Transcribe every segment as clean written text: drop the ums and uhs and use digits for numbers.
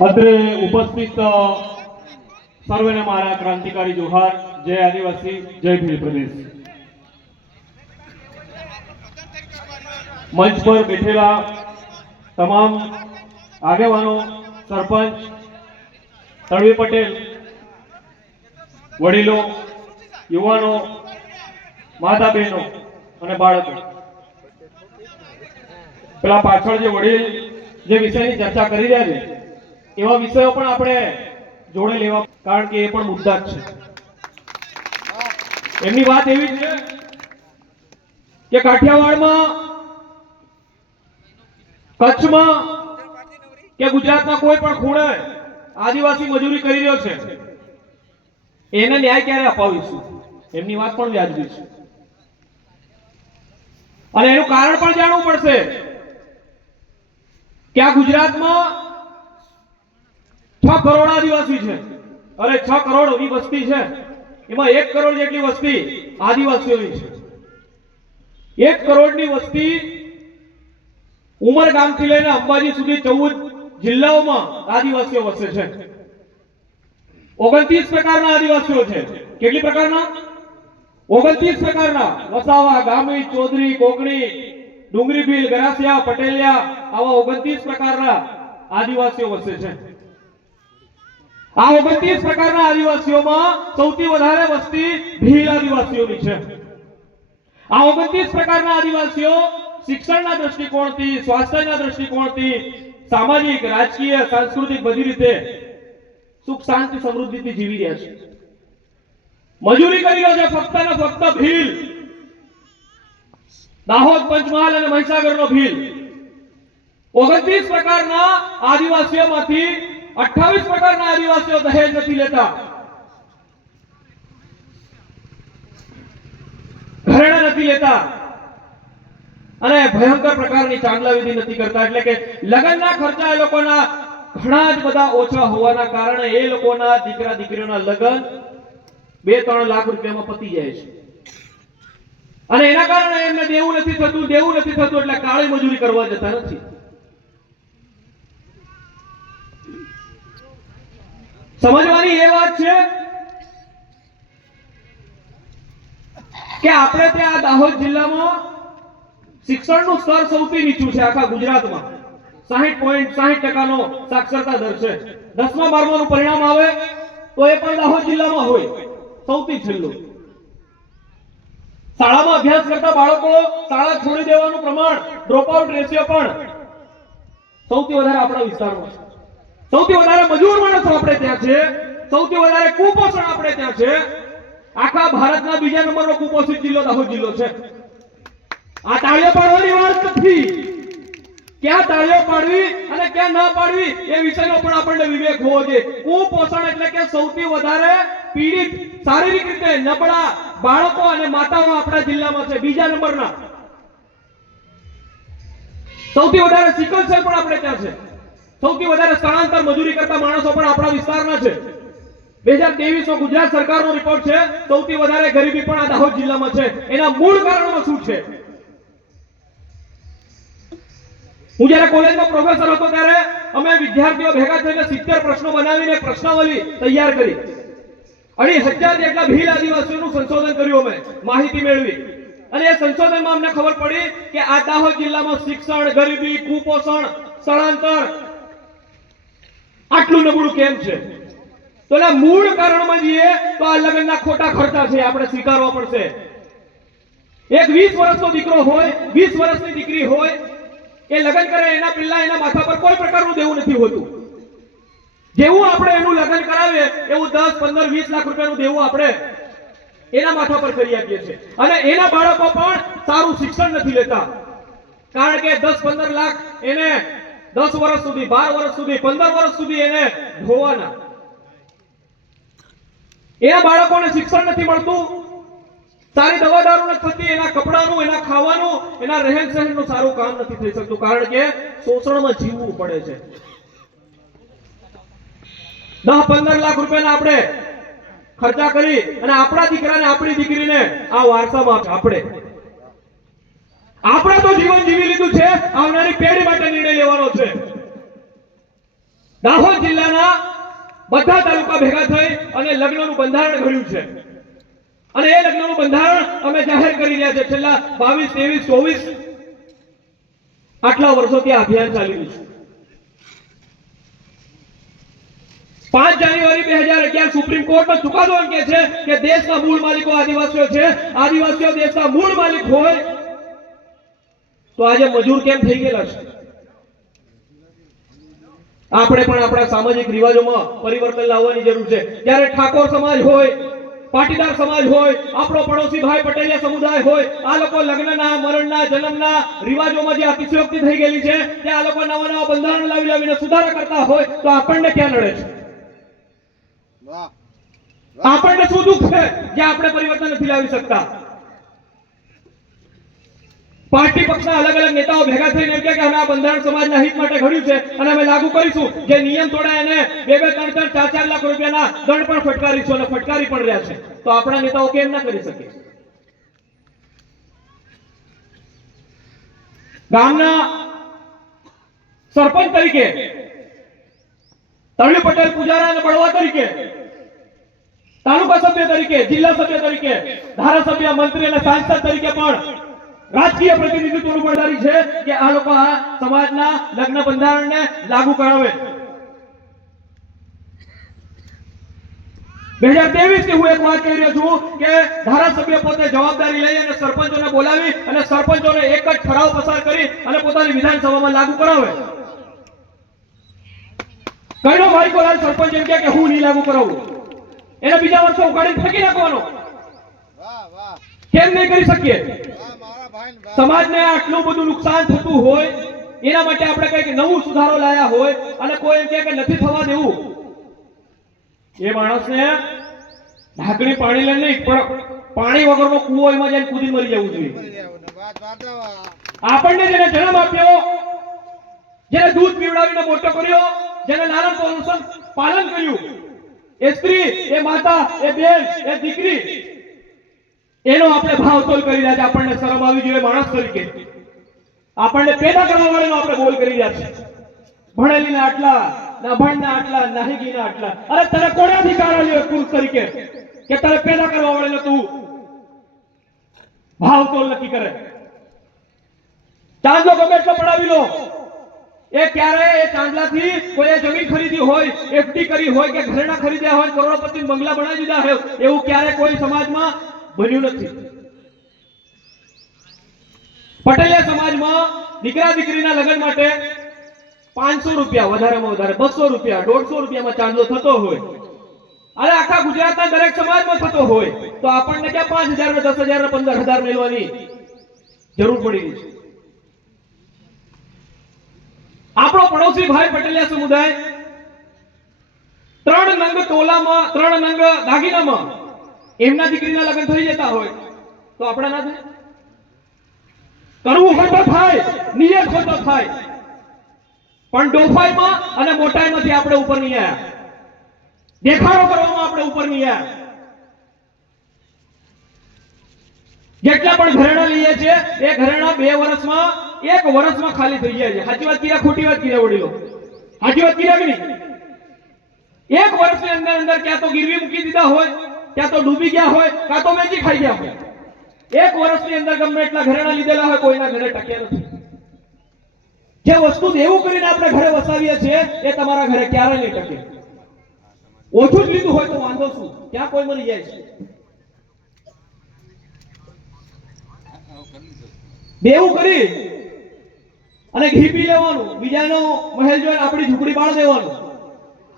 અત્રે ઉપસ્થિત સર્વેને મારા ક્રાંતિકારી જોહાર। જય આદિવાસી, જય ભીલ પ્રદેશ। મંચ પર બેઠેલા તમામ આગેવાનો, સરપંચ, તળવી પટેલ, વડીલો, યુવાનો, માતા બહેનો અને બાળકો, પેલા પાછળ જે વડીલ જે વિષયની ચર્ચા કરી રહ્યા છે એવા વિષયો પણ આપણે જોડે લેવા, કારણ કે એ પણ મુદ્દા જ છે। એમની વાત એવી છે કે કાઠિયાવાડમાં, કચ્છમાં કે ગુજરાતના કોઈ પણ ખૂણે આદિવાસી મજૂરી કરી રહ્યો છે, એને ન્યાય ક્યારે અપાવીશું? એમની વાત પણ વ્યાજબી છે અને એનું કારણ પણ જાણવું પડશે કે આ ગુજરાતમાં 6 કરોડ આદિવાસી છે। અરે 6 કરોડ ની વસ્તી છે, એમાં 1 કરોડ જેટલી વસ્તી આદિવાસીઓની છે। 1 કરોડની વસ્તી ઉમરગામથી લઈને અંબાજી સુધી 14 જિલ્લાઓમાં આદિવાસીઓ વસે છે। 29 પ્રકારના આદિવાસીઓ છે। કેટલી પ્રકારના? 29 પ્રકારના। વસાવા, ગામી, ચૌધરી, કોકણી, ડુંગરી ભીલ, ગરાસિયા, પટેલિયા, આવા 29 પ્રકારના આદિવાસીઓ વસે છે। આ 29 પ્રકારના આદિવાસીઓમાં સૌથી વધારે વસ્તી ભીલ આદિવાસીઓની છે। આ 29 પ્રકારના આદિવાસીઓ શિક્ષણના દ્રષ્ટિકોણથી, સ્વાસ્થ્યના દ્રષ્ટિકોણથી, સામાજિક, રાજકીય, સાંસ્કૃતિક બધી રીતે સુખ શાંતિ સમૃદ્ધિથી જીવી રહ્યા છે। મજૂરી કરી રહ્યો છે ફક્ત ને ફક્ત ભીલ, દાહોદ, પંચમહાલ અને મહીસાગરનો ભીલ। 29 પ્રકારના આદિવાસીઓમાંથી 28 પ્રકારના આદિવાસીઓ દહેજ નથી લેતા, ઘરેણા નથી લેતા અને ભયંકર પ્રકારની ચાંદલા વિધિ નથી કરતા। એટલે કે લગ્નના ખર્ચા એ લોકોના ઘણા જ બધા ઓછા હોવાના કારણે એ લોકોના દીકરા દીકરીઓના લગ્ન 2-3 લાખ રૂપિયામાં પતી જાય છે અને એના કારણે એમને દેવું નથી થતું એટલે કાળી મજૂરી કરવા જતા નથી। સમજવાની એ વાત છે કે આપણે ત્યાં દાહોદ જિલ્લામાં શિક્ષણનું સ્તર સૌથી નીચું છે આખા ગુજરાતમાં। 60.60% સાક્ષરતા દર છે। 10મા 12માનું પરિણામ આવે તો એ પણ દાહોદ જિલ્લામાં હોય, સૌથી છેલ્લું। શાળામાં અભ્યાસ કરતા બાળકો શાળા છોડી દેવાનું પ્રમાણ, ડ્રોપ આઉટ રેશિયો પણ સૌથી વધારે આપણા વિસ્તારમાં છે। સૌથી વધારે મજૂર માણસો આપણે ત્યાં છે, સૌથી વધારે કુપોષણ આપણે ત્યાં છે। આખા ભારતના બીજા નંબરનો કુપોષિત જિલ્લો દાહોદ જિલ્લો છે। આ તાળીઓ પાડવાની વાત નથી, ક્યાં તાળીઓ પાડવી અને ક્યાં ના પાડવી એ વિષયનો પણ આપણને વિવેક હોવો જોઈએ। કુપોષણ એટલે કે સૌથી વધારે પીડિત, શારીરિક રીતે નબળા બાળકો અને માતાઓ આપણા જિલ્લામાં છે, બીજા નંબરના। સૌથી વધારે સિકલ સેલ પણ આપણે ત્યાં છે। સૌથી વધારે સ્થળાંતર મજૂરી કરતા માણસો પણ આપણા વિસ્તારના છે। 2023નો ગુજરાત સરકારનો રિપોર્ટ છે, સૌથી વધારે ગરીબી પણ આ દાહોદ જિલ્લામાં છે। એના મૂળ કારણો શું છે? હું જ્યારે કોલેજમાં પ્રોફેસર હતો ત્યારે અમે વિદ્યાર્થીઓ ભેગા થઈને 70 પ્રશ્નો બનાવીને પ્રશ્નાવલી તૈયાર કરી। 2,500 જેટલા ભીલ આદિવાસીઓનું સંશોધન કર્યું, અમે માહિતી મેળવી અને એ સંશોધનમાં અમને ખબર પડી કે આ દાહોદ જિલ્લામાં શિક્ષણ, ગરીબી, કુપોષણ, સ્થળાંતર આટલું નબળું કેમ છે? તો એના મૂળ કારણમાં જઈએ તો આ લગ્નના ખોટા ખર્ચા છે, આપણે સ્વીકારવા પડશે। એક 20 વર્ષનો દીકરો હોય, 20 વર્ષની દીકરી હોય, એ લગ્ન કરે એના પહેલા એના માથા પર કોઈ પ્રકારનું દેવું નથી હોતું। જેવું આપણે એનું લગ્ન કરાવીએ એવું 10, 15, 20 લાખ રૂપિયાનું દેવું આપણે એના માથા પર કરી આપીએ છીએ અને એના બાળકો પણ સારું શિક્ષણ નથી લેતા, કારણ કે 10-15 લાખ એને 10 વર્ષ સુધી, 12 વર્ષ સુધી, 15 વર્ષ સુધી એને ધોવાના। એના બાળકોને શિક્ષણ નથી મળતું, સારી દવા દારૂ નથી થતી, એના કપડાનું, એના ખાવાનું, એના રહેન સહેનનું સારું કામ નથી થઈ શકતું, કારણ કે શોષણમાં જીવવું પડે છે। 10-15 લાખ રૂપિયાના આપણે ખર્ચા કરી અને આપણા દીકરાને, આપણી દીકરીને આ વારસામાં આપણે તો જીવન જીવી લીધું છે, આવનારી પેઢી માટે નિર્ણય લેવાનો છે। દાહોદ જિલ્લાના બધા તાલુકા ભેગા થઈ અને લગ્નનું બંધારણ ઘડ્યું છે અને એ લગ્નનું બંધારણ અમે જાહેર કરી રહ્યા છે છેલ્લા 22, 23, 24 આટલા વર્ષોથી આ અભિયાન ચાલી રહ્યું છે 5 જાન્યુઆરી 2011 સુપ્રીમ કોર્ટનો ચુકાદો એમ કહે છે કે દેશના મૂળ માલિકો આદિવાસીઓ છે આદિવાસીઓ દેશના મૂળ માલિક હોય તો આજે મજૂર કેમ થઈ ગયેલા છે આપણે પણ આપણા સામાજિક રિવાજોમાં પરિવર્તન લાવવાની જરૂર છે જ્યારે ઠાકોર સમાજ હોય પાટીદાર સમાજ હોય આપણો પડોશી ભાઈ પટેલિયા સમુદાય હોય આ લોકો લગ્નના મરણના જન્મના રિવાજોમાં જે અતિશયોક્તિ થઈ ગયેલી છે તે આ લોકો નવા નવા બંધારણ લાવીને સુધારા કરતા હોય તો આપણને ક્યાં નડે છે આપણને શું દુઃખ છે જે આપણે પરિવર્તન નથી લાવી શકતા પાર્ટી પક્ષના અલગ અલગ નેતાઓ ભેગા થઈને એમ કે અમે આ બંધારણ સમાજના હિત માટે ઘડ્યું છે અને અમે લાગુ કરીશું જે નિયમ તોડે એને 2-2, 3-3, 4-4 લાખ રૂપિયાના દંડ પણ ફટકારીશું અને ફટકારી પણ રહ્યા છે તો આપણા નેતાઓ કેમ ના કરી શકે ગામના સરપંચ તરીકે તરણી પટેલ પૂજારા અને બળવા તરીકે તાલુકા સભ્ય તરીકે જિલ્લા સભ્ય તરીકે ધારાસભ્ય મંત્રી અને સાંસદ તરીકે પણ રાજકીય પ્રતિનિધિત્વનું પડદારી છે કે આ લોકો આ સમાજના લગ્ન બંધારણને લાગુ કરાવે 2023 ની હું એક વાત કહી રહ્યો છું કે ધારાસભ્ય પોતે જવાબદારી લઈ અને સરપંચોને બોલાવી અને સરપંચોને એક જ ઠરાવ પસાર કરી અને પોતાની વિધાનસભામાં લાગુ કરાવે કઈનો માઇકોલાલ સરપંચ એમ કે હું નહીં લાગુ કરાવું એને બીજા વર્ષે ઉગાડીને ફેંકી નાખવાનો કેમ નહીં કરી શકીએ સમાજને આટલું બધું નુકસાન થતું હોય એના માટે આપણે કંઈક નવું સુધારો લાયા હોય અને કોઈ એમ કે નથી થવા દેવું એ માણસને ઢાંકણી પાણી લઈને નહીં પણ પાણી વગરનો કૂવો એમાં જઈને કૂદી મરી જવું જોઈએ આપણને જેને જન્મ આપ્યો જેને દૂધ પીવડાવીને મોટો કર્યો જેને લાલન પાલન કર્યું એ સ્ત્રી એ માતા એ બેન એ દીકરી એનો આપણે ભાવતોલ કરી રહ્યા છે આપણને શરમ આવી જોઈએ માણસ તરીકે આપણને પેદા કરવા વાળાનો આપણે બોલ કરી રહ્યા છે ભણેલીના આટલા નાભણના આટલા નાહિગીના આટલા અરે તને કોણે અધિકાર આપ્યો પુરુષ તરીકે કે તને પેદા કરવા વાળાનો તું ભાવતોલ નક્કી કરે ચાંદલો ગમે એટલો પડાવી લો એ ક્યારે એ ચાંદલાથી કોઈ જમીન ખરીદી હોય એફડી કરી હોય કે ઘરેણા ખરીદ્યા હોય કરોડપતિ બંગલા બનાવી દીધા હોય એવું ક્યારે કોઈ સમાજમાં બન્યું નથી પટેલિયા સમાજમાં દીકરા દીકરીના લગ્ન માટે 500 રૂપિયા વધારેમાં વધારે 200 રૂપિયા 150 રૂપિયામાં ચાંદલો થતો હોય અરે આખા ગુજરાતના દરેક સમાજમાં થતો હોય તો આપણને ક્યાં 5000 ને 10000 ને 15000 મેળવવાની જરૂર પડી રહી છે આપણો પડોશી ભાઈ પટેલિયા સમુદાય 3 નંગ તોલામાં 3 નંગ દાગીનામાં એમના દીકરીના લગ્ન થઈ જતા હોય તો આપણા ના થાય કરવું હોય તો થાય નિયત હોય તો થાય પણ ડોફાઈમાં અને મોટાઈમાંથી આપણે ઉપર નહીં આવ્યા દેખાડો કરવામાં આપણે ઉપર નહીં આવ્યા જેટલા પણ ઘરેણા લઈએ છે એ ઘરેણા 2 વર્ષમાં 1 વર્ષમાં ખાલી થઈ જાય છે સાચી વાત કીધા ખોટી વાત કીધા વડીલો સાચી વાત કીધા કે નહીં 1 વર્ષની અંદર અંદર ક્યાં તો ગીરવી મૂકી દીધા હોય ક્યાં તો ડૂબી ગયા હોય કાં તો મેજી ખાઈ ગયા હોય 1 વર્ષની અંદર ગમે એટલા ઘરેણા લીધેલા હોય કોઈના ઘરે ટક્યા નથી જે વસ્તુ દેવું કરીને આપણે ઘરે વસાવીએ છીએ એ તમારા ઘરે ક્યારે નહીં ટકે ઓછું જ લીધું હોય તો વાંધો શું ક્યાં કોઈ મરી જાય છે દેવું કરી અને ઘી પી લેવાનું બીજાનો મહેલ જોઈને આપણી ઝૂંપડી પાડી દેવાનું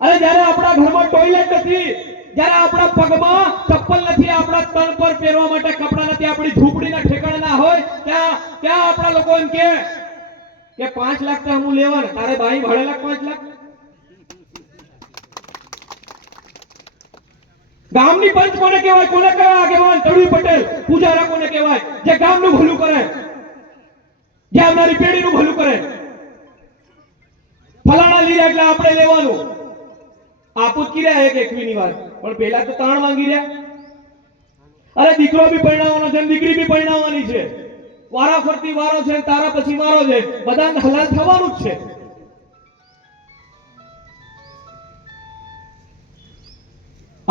અરે જ્યારે આપણા ઘરમાં ટોયલેટ નથી જ્યારે આપણા પગમાં ચપ્પલ નથી આપણા તન પર પહેરવા માટે કપડા નથી આપણી ઝૂંપડીના ઠેકાણે ના હોય ત્યાં આપણા લોકો એમ કે 5 લાખ તો હું લેવાના તારે ભાઈ ભણેલા 5 લાખ ગામની પંચ કોને કહેવાય આગેવાન તળવી પટેલ પૂજારા કોને કહેવાય જે ગામનું ભલું કરે જે આવનારી પેઢીનું ભલું કરે ફલાણા લીધા એટલે આપણે લેવાનું આપું જ કર્યા 21 ની વાત પણ પેલા તો 3 માંગી રહ્યા અરે દીકરો બી પરણાવવાનો છે દીકરી બી પરણાવવાની છે વારા ફરતી વારો છે તારા પછી મારો છે બધાને હલાલ થવાનું જ છે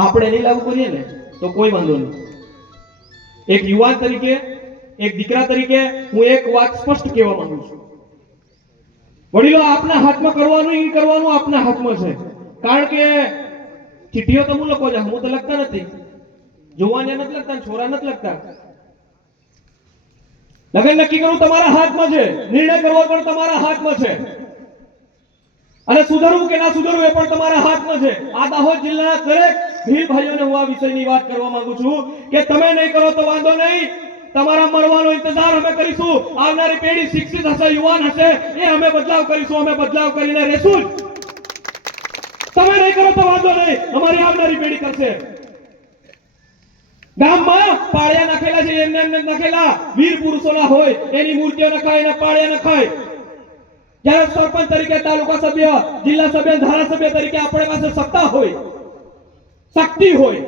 આપણે નહીં લાગુ કરીએ ને તો કોઈ વાંધો નહીં. એક યુવાન તરીકે, એક દીકરા તરીકે હું એક વાત સ્પષ્ટ કહેવા માંગુ છું. વડીલો, આપના હાથમાં કરવાનું ઈ કરવાનું આપના હાથમાં છે. કારણ કે ચિઠ્ઠીઓ તો હું લખો છો, હું તો લખતા નથી. જોવાને નથી લખતા, છોરા નથી લખતા. લગન નક્કી કરવું તમારા હાથમાં છે, નિર્ણય કરવો પણ તમારા હાથમાં છે, અને સુધરવું કે ના સુધરવું એ પણ તમારા હાથમાં છે. આ દાહોદ જિલ્લાના દરેક ભીલ ભાઈઓને હું આ વિષયની વાત કરવા માંગુ છું કે તમે નહીં કરો તો વાંધો નહીં, તમારા મરવાનો ઇંતજાર અમે કરીશું. આવનારી પેઢી શિક્ષિત હશે, યુવાન હશે, એ અમે બદલાવ કરીશું, અમે બદલાવ કરીને રહેશું. તમે નહીં કરો તો વાંધો નહીં, અમારી આવનારી પેઢી કરશે. ગામમાં પાળિયા નાખેલા છે, એમને એમને નાખેલા વીર પુરુષોના હોય એની મૂર્તિઓ નખાય, એના પાળિયા નખાય. જ્યારે સરપંચ તરીકે, તાલુકા સભ્ય, જિલ્લા સભ્ય, ધારાસભ્ય તરીકે આપણી પાસે સત્તા હોય, શક્તિ હોય,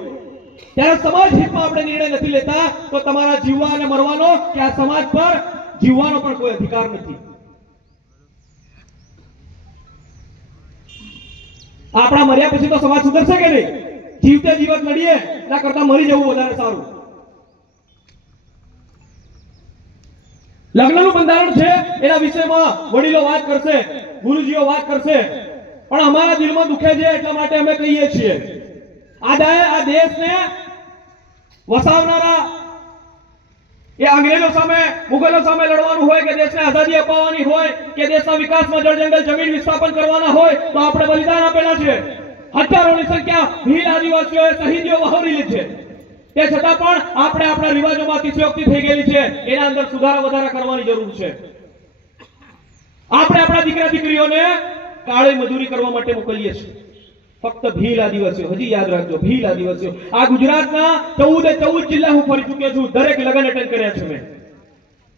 ત્યારે સમાજ હિતમાં આપણે નિર્ણય નથી લેતા તો તમારા જીવવા અને મરવાનો કે આ સમાજ પર જીવવાનો પણ કોઈ અધિકાર નથી. આપણા મર્યા પછી તો સમાજ સુધરશે કે નહીં? જીવતે જીવત લડીએ એના કરતા મરી જવું વધારે સારું. લગ્નનું બંધારણ છે, એના વિષયમાં વડીલો વાત કરશે, ગુરુજીઓ વાત કરશે, પણ અમારા દિલમાં દુખે છે એટલા માટે અમે કહીએ છીએ. આ દેશને વસાવનારા એ અંગ્રેજો સામે, મુગલો સામે લડવાનું હોય કે દેશને આઝાદી અપાવવાની હોય કે દેશના વિકાસમાં જળ જંગલ જમીન વિસ્થાપન કરવાના હોય તો આપણે બલિદાન આપેલા છે. હજારોની સંખ્યા ભીલ આદિવાસીઓએ શહીદીઓ વહોરેલી છે. તે છતાં પણ આપણે આપણા રિવાજોમાં અતિશયોક્તિ થઈ ગયેલી છે, એના અંદર સુધારા વધારા કરવાની જરૂર છે. આપણે આપણા દીકરા દીકરીઓને કાળી મજૂરી કરવા માટે મોકલીએ છીએ. ફક્ત ભીલ આદિવાસીઓ, હજી યાદ રાખજો, ભીલ આદિવાસીઓ. આ ગુજરાતના 14 જિલ્લા હું ફરી ચૂક્યો છું, દરેક લગ્ન અટેન્ડ કર્યા છે મેં.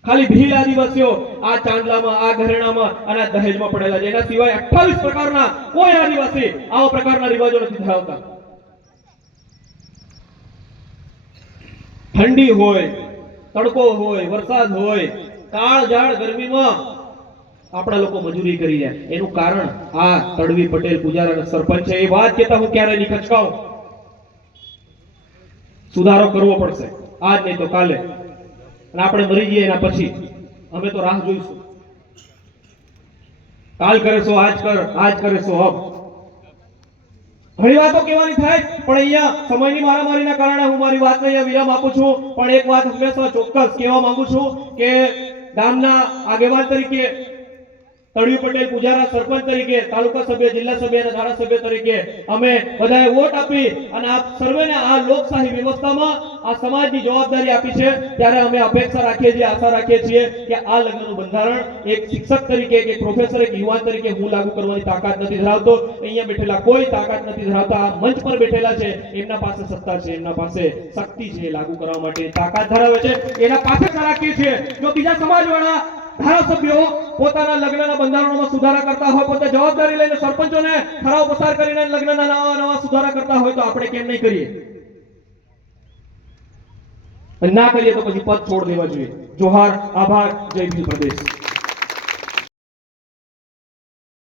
ખાલી ભીલ આદિવાસીઓ આ ચાંદલામાં, આ ઘરેણામાં અને આ દહેજમાં પડેલા છે. એના સિવાય 28 પ્રકારના કોઈ આદિવાસી આવા પ્રકારના રિવાજો નથી ધરાવતા. ઠંડી હોય, તડકો હોય, વરસાદ હોય, કાળ ઝાડ ગરમીમાં આપણા લોકો મજૂરી કરી રહ્યા. એનું કારણ આ તડવી પટેલ પૂજારાના સરપંચ છે. એ વાત કહેતા હું ક્યારે નહીં ખચકાઉં. સુધારો કરવો પડશે, આજ નહીં તો કાલે. અને આપણે મરી જઈએ એના પછી અમે તો રાહ જોઈશું. કાલ કરે સો આજ કર, આજ કરે સો અબ. ઘણી વાતો કહેવાની થાય પણ અહીંયા સમયની મારામારીના કારણે હું મારી વાતને અહીંયા વિરામ આપું છું. પણ એક વાત હંમેશા ચોક્કસ કહેવા માંગુ છું કે ગામના આગેવાન તરીકે, તળવી પટેલ પૂજારા સરપંચ તરીકે, તાલુકા સભ્ય, જિલ્લા સભ્ય અને ધારાસભ્ય તરીકે અમે બધાએ વોટ આપી અને આપ સર્વેને આ લોકશાહી વ્યવસ્થામાં આ સમાજની જવાબદારી આપી છે. ત્યારે અમે અપેક્ષા રાખીએ છીએ, આશા રાખીએ છીએ કે આ લગ્નનું બંધારણ એક શિક્ષક તરીકે, એક પ્રોફેસર, એક યુવાન તરીકે હું લાગુ કરવાની તાકાત નથી ધરાવતો. અહીંયા બેઠેલા કોઈ તાકાત નથી ધરાવતા. આ મંચ પર બેઠેલા છે એમના પાસે સત્તા છે, એમના પાસે શક્તિ છે, લાગુ કરવા માટે તાકાત ધરાવે છે. એના પાસે રાખીએ છીએ. જો બીજા સમાજવાળા ધારાસભ્યો પોતાના લગ્નના બંધારણોમાં સુધારા કરતા હોય, પોતે જવાબદારી લઈને સરપંચોને ઠરાવ પસાર કરીને લગ્નના નવા સુધારા કરતા હોય તો આપણે કેમ નહીં કરીએ? ના કરીએ તો પછી પદ છોડ દેવા જોઈએ. જોહાર, આભાર, જય ભીલ પ્રદેશ.